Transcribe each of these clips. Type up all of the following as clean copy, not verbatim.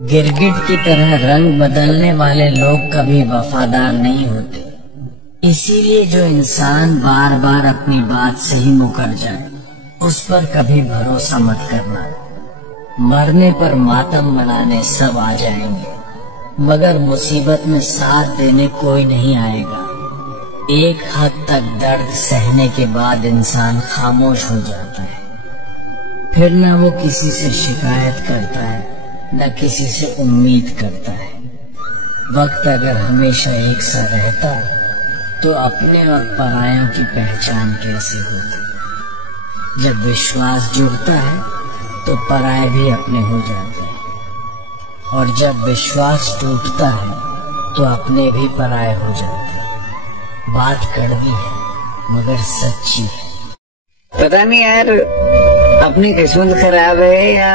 गिरगिट की तरह रंग बदलने वाले लोग कभी वफादार नहीं होते। इसीलिए जो इंसान बार बार अपनी बात से ही मुकर जाए उस पर कभी भरोसा मत करना। मरने पर मातम मनाने सब आ जाएंगे, मगर मुसीबत में साथ देने कोई नहीं आएगा। एक हद तक दर्द सहने के बाद इंसान खामोश हो जाता है, फिर न वो किसी से शिकायत करता है न किसी से उम्मीद करता है। वक्त अगर हमेशा एक सा रहता तो अपने और परायों की पहचान कैसे होती। जब विश्वास जुड़ता है तो पराये भी अपने हो जाते हैं, और जब विश्वास टूटता है तो अपने भी पराये हो जाते हैं। बात कड़वी है मगर सच्ची है। पता नहीं यार, अपनी किस्मत खराब है या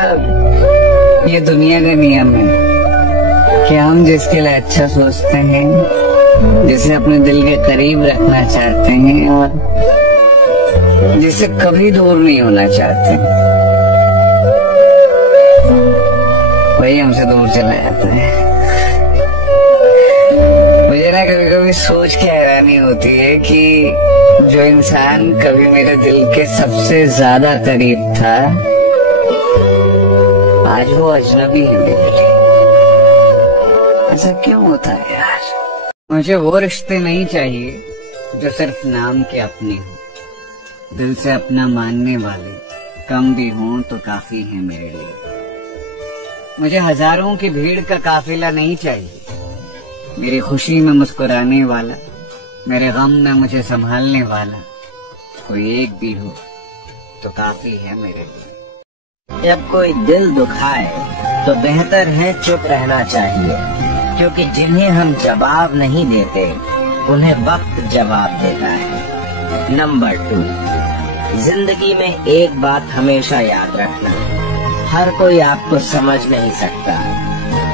ये दुनिया का नियम है कि हम जिसके लिए अच्छा सोचते हैं, जिसे अपने दिल के करीब रखना चाहते हैं और जिसे कभी दूर नहीं होना चाहते, वही हमसे दूर चला जाता है। मुझे ना कभी कभी सोच के हैरानी होती है कि जो इंसान कभी मेरे दिल के सबसे ज्यादा करीब था आज वो अजनबी है मेरे लिए। ऐसा क्यों होता है यार? मुझे वो रिश्ते नहीं चाहिए जो सिर्फ नाम के अपने हों, दिल से अपना मानने वाले कम भी हों तो काफी है मेरे लिए। मुझे हजारों की भीड़ का काफिला नहीं चाहिए, मेरी खुशी में मुस्कुराने वाला, मेरे गम में मुझे संभालने वाला कोई एक भी हो तो काफी है मेरे लिए। जब कोई दिल दुखाए तो बेहतर है चुप रहना चाहिए, क्योंकि जिन्हें हम जवाब नहीं देते उन्हें वक्त जवाब देता है। नंबर 2, जिंदगी में एक बात हमेशा याद रखना, हर कोई आपको समझ नहीं सकता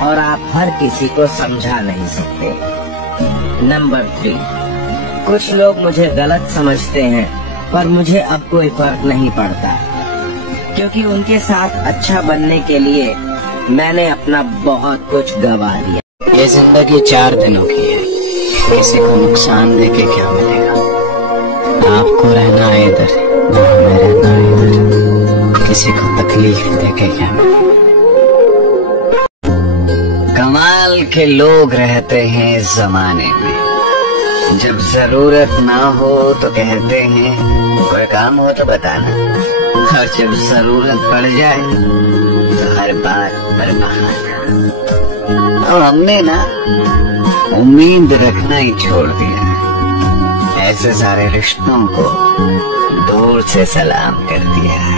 और आप हर किसी को समझा नहीं सकते। नंबर 3, कुछ लोग मुझे गलत समझते हैं पर मुझे अब कोई फर्क नहीं पड़ता, क्योंकि उनके साथ अच्छा बनने के लिए मैंने अपना बहुत कुछ गवा दिया। ये जिंदगी 4 दिनों की है, किसी को नुकसान देके क्या मिलेगा। आपको रहना है इधर, हमें रहना है इधर, किसी को तकलीफ देके क्या मिलेगा। कमाल के लोग रहते हैं इस जमाने में, जब जरूरत ना हो तो कहते हैं कोई काम हो तो बताना, और जब जरूरत पड़ जाए तो हर बात पर बहाना। और हमने ना उम्मीद रखना ही छोड़ दिया है, ऐसे सारे रिश्तों को दूर से सलाम कर दिया है।